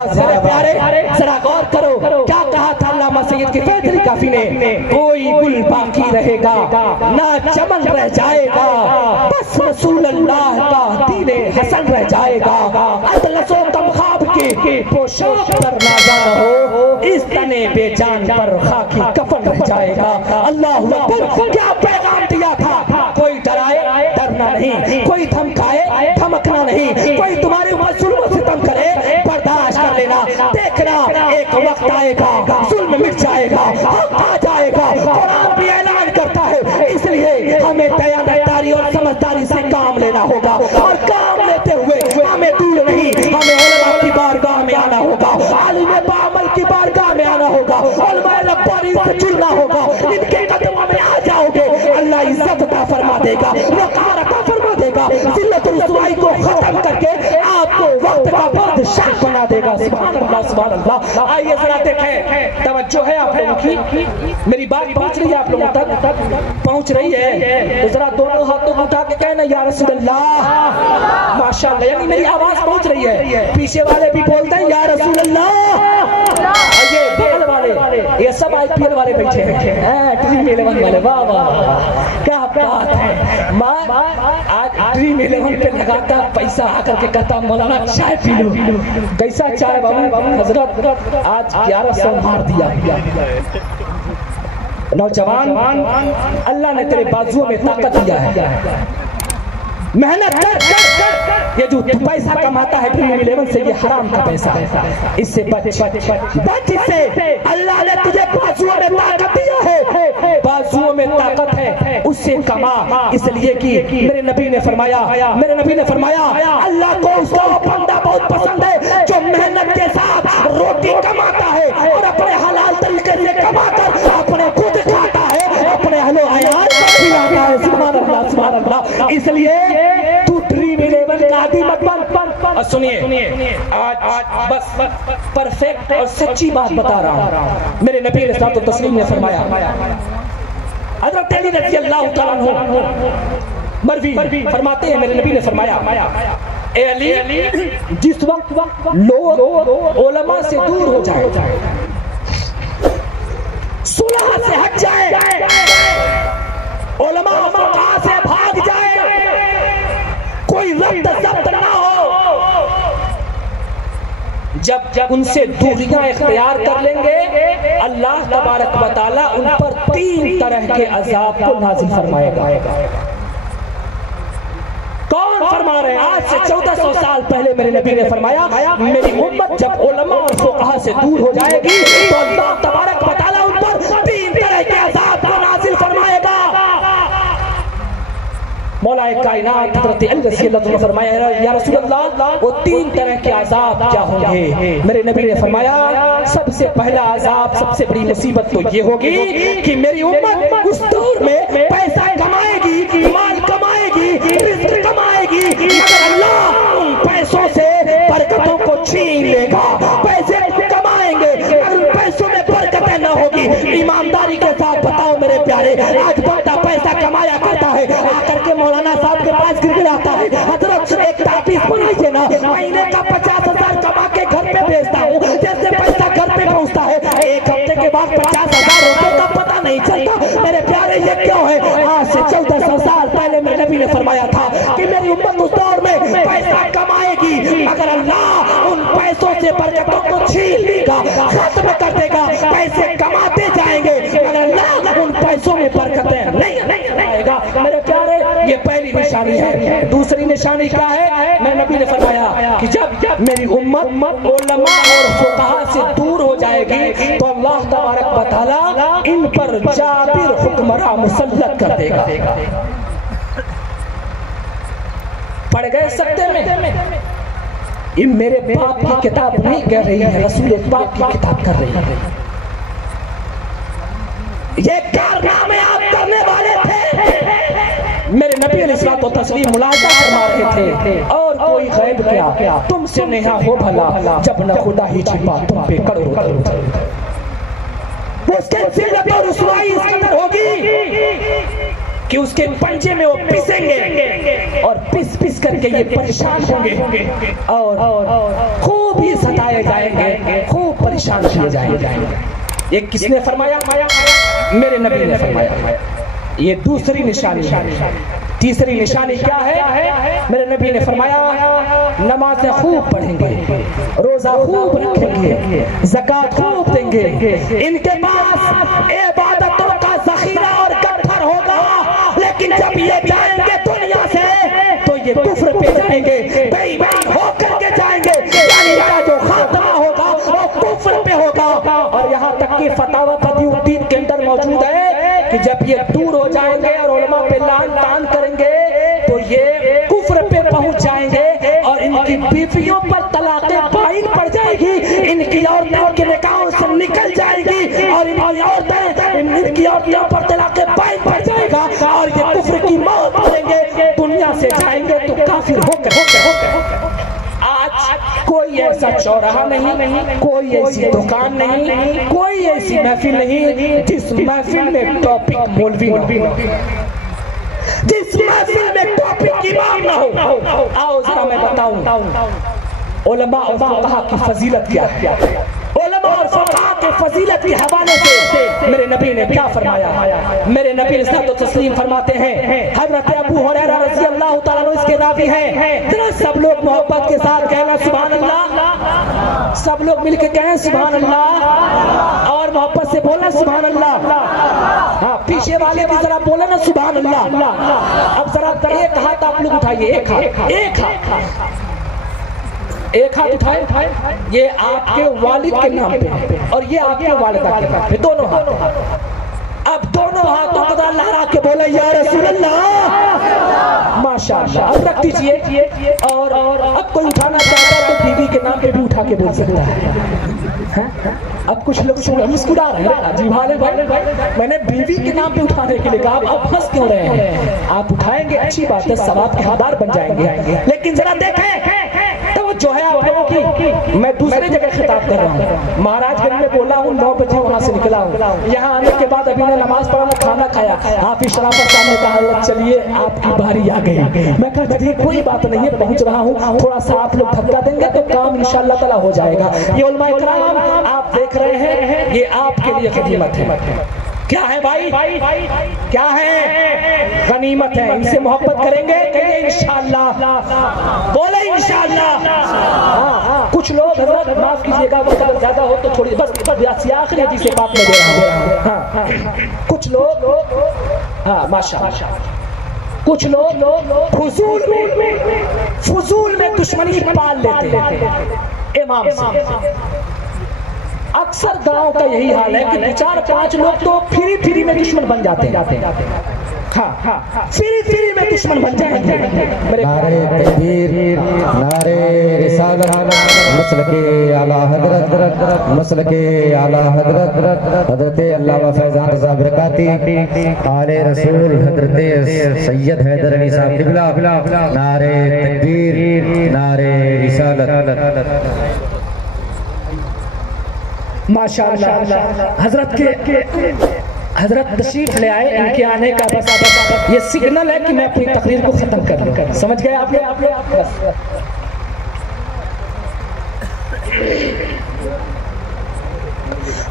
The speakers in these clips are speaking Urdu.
پیارے ذرا غور کرو کیا کہا تھا علامہ سید کی فیض علی کافی نے، کوئی گل باقی رہے گا نہ چمن رہ جائے گا، بس رسول اللہ کا دین حسن رہ جائے گا، اطلس و تمخاب کی پوشاک پر نازا نہ ہو، اس تنے بے جان پر خاکی کفن رہ جائے گا۔ اللہ اکبر، کیا پیغام دیا تھا، کوئی ڈرائے ڈرنا نہیں، کوئی دھمکائے دھمکنا نہیں، کوئی تمہارے اوپر ظلم و ستم کرے برداشت کر لینا، دیکھنا ایک وقت آئے گا ظلم مٹ جائے گا، حق آ جائے گا۔ قرآن بھی اعلان کرتا ہے، اس لیے ہمیں دیانتداری اور سمجھداری سے کام لینا ہوگا، اور کام لیتے ہوئے ہمیں دور نہیں، ہمیں علماء کی بارگاہ میں آنا ہوگا، عالم بعمل کی بارگاہ میں آنا ہوگا، علماء ربانی سے جڑنا ہوگا، ان کے قدموں میں آ جاؤ گے، اللہ عزت عطا فرما دے گا، وقار عطا فرما دے گا، ذلت و رسوائی کو ختم کر کے آپ کو وقت کا بادشاہ بنا دے گا۔ سبحان اللہ سبحان اللہ۔ آئیے ذرا دیکھیں، توجہ ہے آپ لوگوں کی، میری بات پہنچ رہی ہے آپ لوگوں تک، پہنچ رہی ہے تو ذرا دونوں ہاتھوں کو اٹھا کے کہنا یا رسول اللہ، ماشاءاللہ، یعنی میری آواز پہنچ رہی ہے، پیچھے والے بھی بولتے ہیں یا رسول اللہ، آئیے بغل والے، یہ سب آئی پی ایل والے بیٹھے ہیں، ڈریم 11 والے، واہ واہ کیا بات ہے، ماں آج ڈریم 11 پہ لگاتا پیسہ آ کر کے کہتا مولانا چائے پی لو، کیسا چائے بابو حضرت، آج 1100 مار دیا۔ نوجوان، اللہ نے تیرے بازوؤں میں طاقت دیا ہے، محنت کر، یہ جو پیسہ کماتا ہے ڈریم 11 سے، یہ حرام کا پیسہ ہے، اس سے بچ اس سے، اللہ نے تجھے بازوؤں میں طاقت دیا ہے، بازوؤں میں طاقت ہے، اس سے کما، اس لیے کہ میرے نبی نے فرمایا اللہ کو اس کا بندہ بہت پسند ہے جو محنت کے ساتھ روٹی کماتا ہے اور اپنے حلال طریقے سے کما کر اپنے خود کھاتا ہے، اپنے اہل و عیال کو کھلاتا ہے۔ سبحان اللہ سبحان اللہ۔ اس لیے تو ڈریم 11 کا عادی مت بن۔ اور سنیے، آج بس پرفیکٹ اور سچی بات بتا رہا ہوں، میرے نبی علیہ الصلوۃ والتسلیم نے فرمایا، حضرت علی رضی اللہ تعالیٰ عنہ مروی فرماتے ہیں، میرے نبی نے فرمایا، اے علی، جس وقت لوگ علماء سے دور ہو جائے، صلح سے ہٹ جائے، علماء فقہاء سے بھاگ جائے، کوئی ربط ضبط نہ ہو، جب ان سے دوریاں اختیار کر لیں گے، اللہ تبارک و تعالیٰ ان پر 3 طرح کے عذاب کو نازل فرمائے گا۔ کون فرما رہے ہیں؟ آج سے 1400 سال پہلے میرے نبی نے فرمایا، میری امت جب علماء اور فقہاء سے دور ہو جائے گی تو اللہ تبارک و تعالیٰ ان پر 3 طرح کے عذاب کو نازل فرمائے گا۔ مولا کائنات حضرت علی رضی اللہ عنہ نے فرمایا، یا رسول اللہ، وہ 3 طرح کے عذاب کیا ہوں گے؟ میرے نبی نے فرمایا، سب سے پہلا عذاب، سب سے بڑی مصیبت تو یہ ہوگی کہ میری امت اس دور میں پیسہ کمائے گی، مال کمائے گی، رزق کمائے گی، مگر اللہ ان پیسوں سے برکتوں کو چھین لے گا۔ پیسے کمائیں گے اور ان پیسوں میں برکتیں نہ ہوگی۔ ایمانداری کے ساتھ بتاؤ میرے پیارے، آج بندہ پیسہ کمایا کرتا ہے، آ کر کے مولانا صاحب کے پاس گر جاتا ہے، حضرت ایک تحقیق بنائیے نا، مہینے کا 50,000 کما کے گھر پہ بھیجتا ہوں، جیسے پیسہ گھر پہ پہنچتا ہے، 1 ہفتے کے بعد 50,000 روپے کا پتہ نہیں چلتا۔ میرے پیارے یہ کیوں ہے؟ آج سے 1400 سال پہلے میرے نبی نے فرمایا تھا کہ میری امت اس دور میں پیسہ کمائے گی مگر اللہ ان پیسوں سے برکتوں کو چھین لے گا، ختم کر دے گا۔ پیسے کماتے جائیں گے مگر اللہ ان پیسوں میں برکتیں نہیں آئے گا۔ میرے پیارے، یہ پہلی نشانی ہے۔ دوسری نشانی کیا ہے؟ میں نبی نے فرمایا کہ جب میری امت علماء اور فقہاء سے دور ہو جائے گی تو اللہ تبارک و تعالیٰ ان پر جابر حکمراں مسلط کر دے گا۔ پڑھ گئے سکتے میں؟ یہ میرے باپ کی کتاب نہیں کہہ رہی ہے، رسول پاک کی کتاب کر رہی ہے۔ یہ کارنامے آپ کرنے والے تھے، میرے نبی علیہ الصلوۃ والتسلیم ملاحظہ فرما رہے تھے، اور کوئی غیب کیا تم سے نہا ہو بھلا، جب نہ خدا ہی چھپا تم پہ کرو۔ اس کے ذلت اور رسوائی اس قدر ہوگی کہ اس کے پنجے میں وہ پسیں گے اور پس پس کر کے یہ پریشان ہوں گے اور خوب یہ ستائے جائیں گے، خوب پریشان کیے جائیں گے۔ یہ کس نے فرمایا؟ میرے نبی نے فرمایا۔ یہ دوسری نشانی ہے۔ تیسری نشانی کیا ہے؟ میرے نبی نے فرمایا نمازیں خوب پڑھیں گے، روزہ خوب رکھیں گے، زکوٰۃ خوب دیں گے، ان کے پاس عبادتوں کا ذخیرہ اور گٹھر ہوگا، لیکن جب یہ جائیں گے دنیا سے تو یہ کفر پہ جائیں گے، بے ایمان ہو کر کے جائیں گے، یعنی ان کا جو خاتمہ ہوگا وہ کفر پہ ہوگا۔ اور یہاں تک کہ فتاوی بدی الدین کے اندر موجود ہے کہ جب یہ دور ہو جائیں گے اور علماء پہ لعن طعن کریں گے تو یہ کفر پہ پہنچ جائیں گے اور ان کی بیویوں پر طلاق بائن پڑ جائے گی، ان کی عورتوں کے نکاحوں سے نکل جائے گی اور ان کی عورتوں پر طلاق بائن پڑ جائے گا اور یہ کفر کی موت کریں گے، دنیا سے جائیں گے تو کافر ہو کر۔ آج کوئی ایسا چوراہا نہیں، کوئی ایسی دکان نہیں، کوئی ایسی محفل نہیں جس محفل میں ٹاپک مولوی نہ ہو، جس محفل میں ٹاپک امام نہ ہو۔ آؤ ذرا میں بتاؤں علماء اور فقہا کی فضیلت کیا ہے۔ علماء اور فقہا کے فضیلت کے حوالے سے میرے نبی نے کیا فرمایا؟ میرے نبی نے صلوات و تسلیم فرماتے ہیں، حضرت ابو ہریرہ رضی اللہ تعالیٰ عنہ اس کے راوی ہیں، سب لوگ محبت کے ساتھ کہنا سبحان اللہ، سب لوگ مل کے کہیں سبحان اللہ، اور محبت سے بولنا سبحان اللہ۔ ہاں پیچھے والے بھی ذرا بولنا نا سبحان اللہ۔ اب ذرا ایک ہاتھ آپ لوگ اٹھائیے، ایک ہاتھ، ایک ہاتھ اٹھائے، یہ آپ کے والد کے نام پہ ہے اور یہ آپ کے والدہ کے نام پہ، دونوں ہاتھ۔ اب دونوں ہاتھوں کو ذرا لہرا کے بولے یا رسول اللہ، ماشاءاللہ۔ اب رکھ دیجئے، اور اب کوئی اٹھانا چاہتا ہے تو بیوی کے نام پہ بھی اٹھا کے بول سکتا ہے۔ اب کچھ لوگ مسکرا رہے ہیں، جی بھائی میں نے بیوی کے نام پہ اٹھانے کے لیے کہا، اب ہنس کیوں رہے ہیں؟ آپ اٹھائیں گے اچھی بات ہے، ثواب کے حقدار بن جائیں گے، لیکن ذرا دیکھیں جو ہے آپ لوگوں کی، میں دوسرے جگہ خطاب کر رہا ہوں، مہاراج گنج میں بولا ہوں، 9 بجے وہاں سے نکلا ہوں، یہاں آنے کے بعد ابھی نے نماز پڑھا، کھانا کھایا، حافظ شرافت صاحب نے کہا چلیے آپ کی باری آ گئی، میں کہا چلیے کوئی بات نہیں ہے، پہنچ رہا ہوں، تھوڑا سا آپ لوگ دھکا دیں گے تو کام انشاءاللہ تعالی ہو جائے گا۔ یہ علماء کرام آپ دیکھ رہے ہیں، یہ آپ کے لیے خدمت ہے۔ کیا ہے بھائی؟ کیا ہے؟ غنیمت ہے، ان سے محبت کریں گے، کہیں انشاءاللہ، بولے انشاءاللہ۔ کچھ لوگ حضرت معاف کیجئے گا وقت اگر زیادہ ہو تو تھوڑی بس آخری حدیث سے بات میں دے رہا ہوں۔ کچھ لوگ ماشاءاللہ، کچھ لوگ فضول میں دشمنی پال لیتے ہیں امام سے۔ اکثر گاؤں کا یہی حال ہے کہ 4-5 لوگ تو فری میں دشمن بن جاتے ہیں، ہاں فری میں دشمن بن جائیں گے۔ نعرہ تکبیر، نعرہ رسالت، مسلک اعلیٰ حضرت، مسلک اعلیٰ حضرت حضرت علامہ فیضان رضا برکاتی، آل رسول حضرت سید حیدر علی صاحب قبلہ، نعرہ تکبیر، نعرہ رسالت۔ ماشاءاللہ حضرت تشریف لے آئے، ان کے آنے کا بس یہ سگنل ہے کہ میں اپنی تقریر کو ختم کر لوں، سمجھ گئے آپ بس۔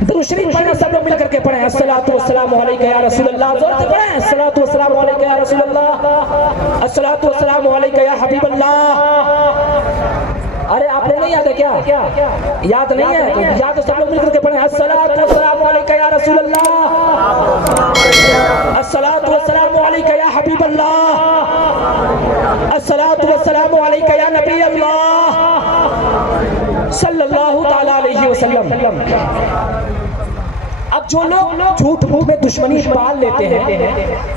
درود شریف پڑھیں، سب لوگ مل کر کے پڑھیں، الصلاۃ والسلام علیک یا رسول اللہ، زور سے پڑھیں، الصلاۃ والسلام علیک یا رسول اللہ، الصلاۃ والسلام علیک یا حبیب اللہ۔ ارے آپ نے نہیں یاد ہے کیا؟ یاد نہیں ہے تو یاد تو سب لوگ مل کر کے پڑھیں، الصلاۃ والسلام علیک یا رسول اللہ، الصلاۃ والسلام علیک یا حبیب اللہ، الصلاۃ والسلام علیک یا نبی اللہ صلی اللہ تعالی علیہ وسلم۔ اب جو لوگ جھوٹ میں دشمنی پال لیتے ہیں،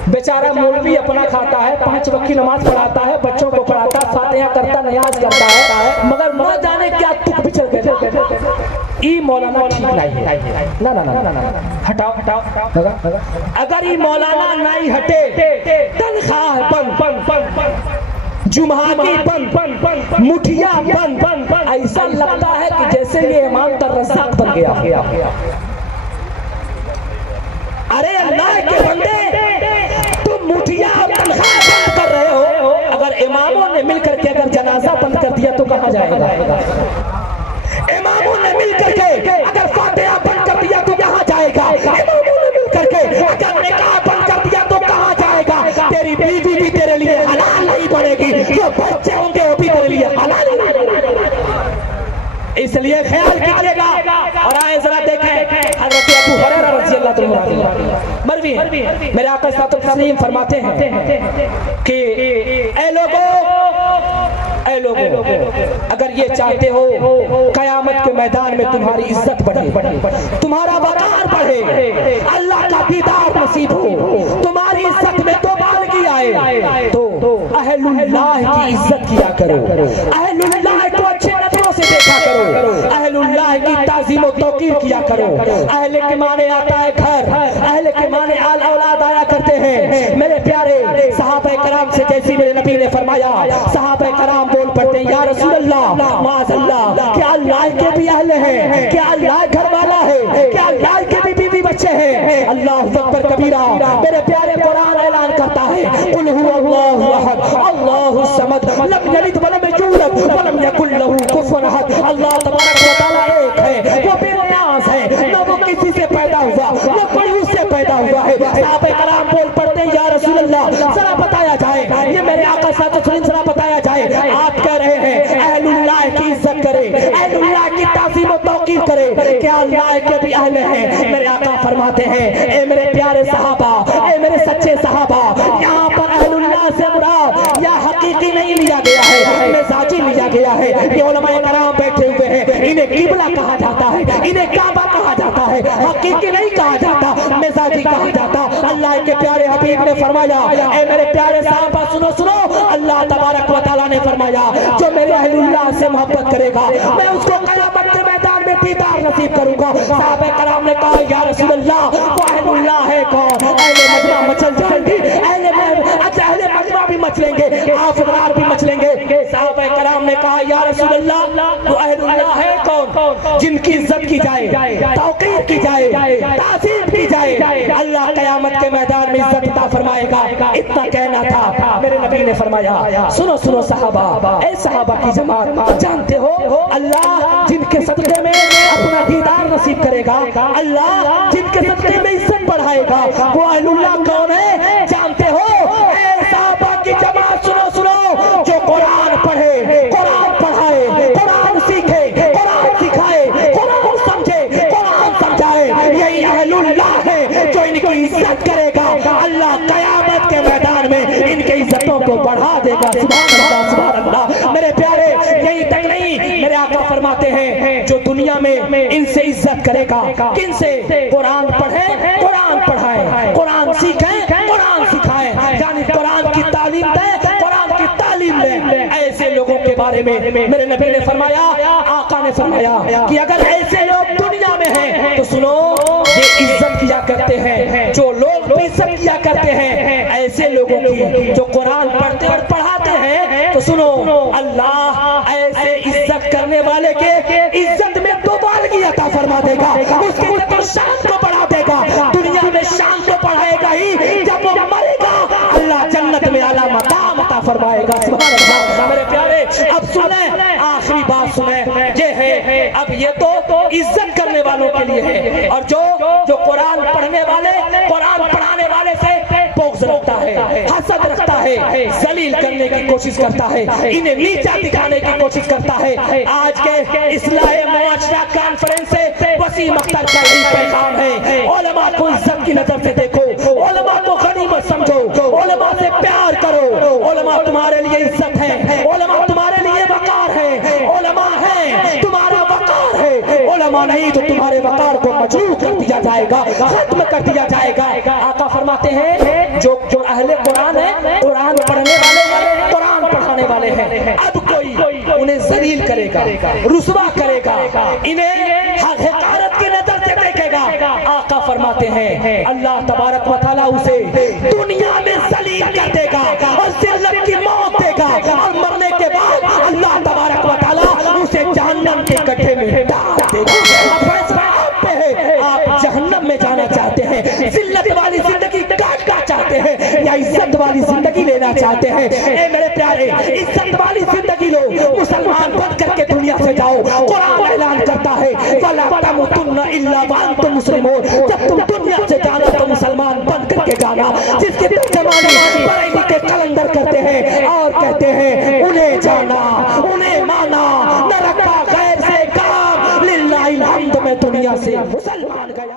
بیچارہ مولوی اپنا کھاتا ہے، 5 وقت کی نماز پڑھاتا ہے، بچوں کو پڑھاتا، فاتحہ کرتا، نیاز کرتا ہے، مگر نہ جانے کیا تک بچل گئے۔ ای مولانا ٹھیک نہیں ہے، نہ ہٹاؤ، اگر ای مولانا نہیں ہٹے، تنخواہ بند، جمعاتی بند، مٹھیا بند، ایسا لگتا ہے کہ جیسے یہ امام تر رزاق بن گیا۔ ارے اللہ کے بندے، تم مٹھیا یا تنخواہ بند کر رہے ہو، اگر اماموں نے مل کر کے اگر جنازہ بند کر دیا تو کہاں جائے گا؟ اماموں نے مل کر کے اگر فاتحہ بند کر دیا تو کہاں جائے گا؟ اماموں نے مل کر کے اگر نکاح بند کر دیا تو کہاں جائے گا؟ تیری بیوی بھی تیرے لیے حلال نہیں بنے گی، جو بچے ہوں گے وہ بھی تیرے لیے حلال نہیں بنے گی۔ اس لیے خیال کیجئے گا۔ اور آئے ذرا دیکھیں حضرت ابو ہریرہ رضی اللہ عنہ مروی ہے، میرے آقا صلی اللہ علیہ وسلم فرماتے ہیں کہ اے لوگوں اگر یہ چاہتے ہو قیامت کے میدان میں تمہاری عزت بڑھے، تمہارا وقار بڑھے، اللہ کا دیدار نصیب ہو، تمہاری عزت میں تو بالغی آئے، تو اہل اللہ کی عزت کیا کرو، اہل اللہ کو اچھے نظروں سے دیکھا کرو، اہل اللہ کی تعظیم و توقیر کیا کرو۔ اہل کے معنی آتا ہے گھر، اہل کے معنی آل اولاد آیا کرتے ہیں۔ میرے پیارے صحابہ کرام سے جیسی میرے نبی نے فرمایا، صحابہ کرام بول پڑتے ہیں یا رسول اللہ معاذ اللہ، کیا اللہ کے بھی اہل ہیں؟ کیا اللہ گھر والا ہے؟ کیا اللہ کے بھی بیوی بچے ہیں؟ اللہ اکبر کبیرہ۔ میرے پیارے قرآن اعلان کرتا ہے قل هو اللہ احد اللہ الصمد لم یلد ولم یولد ولم یکن له کفوا احد۔ اللہ تبارک و تعالی ایک ہے، وہ بے نیاز ہے، نہ وہ کسی سے پیدا ہوا نہ کوئی اس سے پیدا ہوا ہے۔ صحابہ کرام بول پڑتے ہیں یا رسول اللہ ذرا بتایا جائے، یہ میرے آقا صلی اللہ علیہ وسلم ذرا بتایا جائے، آپ کہہ رہے ہیں اہل اللہ کی عزت کرے، اہل اللہ کی تعظیم و توقیر کرے، کیا اللہ کے بھی اہل ہیں؟ میرے آقا فرماتے ہیں اے میرے پیارے صحابہ، اے میرے سچے صحابہ، یہاں پر اہل اللہ سے مراد یا حقیقی نہیں لیا گیا ہے، مزاجی لیا گیا ہے۔ یہ علماء کرام بیٹھے ہوئے ہیں، انہیں قبلہ کہا جاتا ہے، انہیں کعبہ کہا جاتا ہے، حقیقی نہیں کہا جاتا، مزاجی کہا جاتا۔ اللہ کے پیارے حبیب نے فرمایا اے میرے پیارے صحابہ سنو، اللہ تبارک و تعالیٰ نے فرمایا جو میرے اہل اللہ سے محبت کرے گا میں اس کو قیامت کے میدان میں دیدار نصیب کروں گا۔ صحابہ کرام نے کہا یا رسول اللہ وہ اہل اللہ ہے کون؟ اہل مجمع مچل جائیں گی، اہل مجمع بھی مچلیں گے، حافظات بھی مچلیں گے۔ صحابہ کرام نے کہا یا رسول اللہ وہ اہل اللہ ہے کون؟ جن کی عزت کی جائے، توقیر کی جائے، تعظیم کی جائے، اللہ قیامت کے میدان میں عزت عطا فرمائے گا۔ اتنا کہنا تھا، میرے نبی نے فرمایا سنو صحابہ، اے صحابہ کی جماعت، جانتے ہو اللہ جن کے صدقے میں اپنا دیدار نصیب کرے گا، اللہ جن کے صدقے میں عزت بڑھائے گا، وہ اہل اللہ کون ہے جانتے ہو؟ اے صحابہ کی جماعت سنو، جو قرآن پڑھے، قرآن پڑھائے، قرآن سیکھے، قرآن سکھائے، قرآن سمجھے، قرآن سمجھائے، یہی اہل اللہ ہے جو ان کی عزت کرے گا۔ اللہ قیامت کے میدان میں ان کی عزتوں کو بڑھا دے گا۔ سبحان اللہ سبحان اللہ۔ میرے پیارے یہی تک نہیں، میرے آقا فرماتے ہیں جو دنیا میں ان سے عزت کرے گا، کن سے؟ قرآن پڑھے، قرآن پڑھائے، قرآن سیکھیں، قرآن سکھائیں، یعنی قرآن کی تعلیم دیں، قرآن کی تعلیم دیں۔ ایسے لوگوں کے بارے میں میرے نبی نے فرمایا، آقا نے فرمایا کہ اگر ایسے لوگ دنیا میں ہیں تو سنو یہ عزت کیا کرتے ہیں، جو لوگ بھی عزت کیا کرتے ہیں ایسے لوگوں کی جو قرآن پڑھتے اور پڑھاتے ہیں، تو سنو اللہ ایسے عزت کرنے والے کے عزت میں دو بالغی عطا فرما دے گا، اس کی عزت و شان کو بڑھا دے گا۔ دنیا میں شان کو بڑھائے گا ہی، جب وہ مرے گا اللہ جنت میں اعلیٰ مقام عطا فرمائے گا۔ سبحان اللہ۔ میرے پیارے اب سنیں، آخری بات سنیں، یہ ہے اب یہ تو عزت کرنے والوں کے لیے ہے، اور جو قرآن پڑھنے والے، قرآن پڑھانے والے سے بغض رکھتا ہے، حسد رکھتا ہے، ذلیل کرنے کی کوشش کرتا ہے، انہیں نیچا دکھانے کی کوشش کرتا ہے۔ آج کے اصلاح معاشرہ کانفرنس سے وسیم اختر کا یہی پیغام ہے، علماء کو عزت کی نظر سے دیکھو، علماء کو غنیمت سمجھو، علماء سے پیار کرو، علماء تمہارے لیے عزت ہے، علماء تمہارے لیے وقار ہے، علماء ہیں تمہارا وقار ہے، علماء نہیں تو تمہارے وقار کو مجروح کر دیا جائے گا، ختم کر دیا جائے گا۔ آقا فرماتے ہیں جو اہل قرآن ہے، قرآن پڑھنے والے ہیں، قرآن پڑھانے والے ہیں، اب کوئی انہیں ذلیل کرے گا، رسوا کرے گا، انہیں حقارت کی نظر سے دیکھے گا، آقا فرماتے ہیں اللہ تبارک و تعالیٰ اسے دنیا میں ذلیل کر دے گا اور ذلت کی موت دے گا، اور مرنے کے بعد اللہ تبارک و تعالیٰ اسے جہنم کے گڈھے میں ڈال دے گا۔ آپ جہنم میں جانا چاہتے ہیں، ذلت والی زندگی کاٹنا چاہتے ہیں، یا عزت والی والی زندگی لینا چاہتے ہیں، اے میرے پیارے عزت والی زندگی لو، مسلمان بن کر کے دنیا سے جاؤ۔ قرآن اعلان کرتا ہے فَلَا تَمُوتُنَّ إِلَّا وَأَنْتُمْ مُسْلِمُونَ، جب تم دنیا سے جانا تو مسلمان بن کر کے جانا۔ جس کے ترجمانی بریلی کے قلندر کرتے ہیں اور کہتے ہیں انہیں جانا، انہیں مانا، نہ رکھا غیر سے کام، للہ الحمد میں دنیا سے مسلمان گیا۔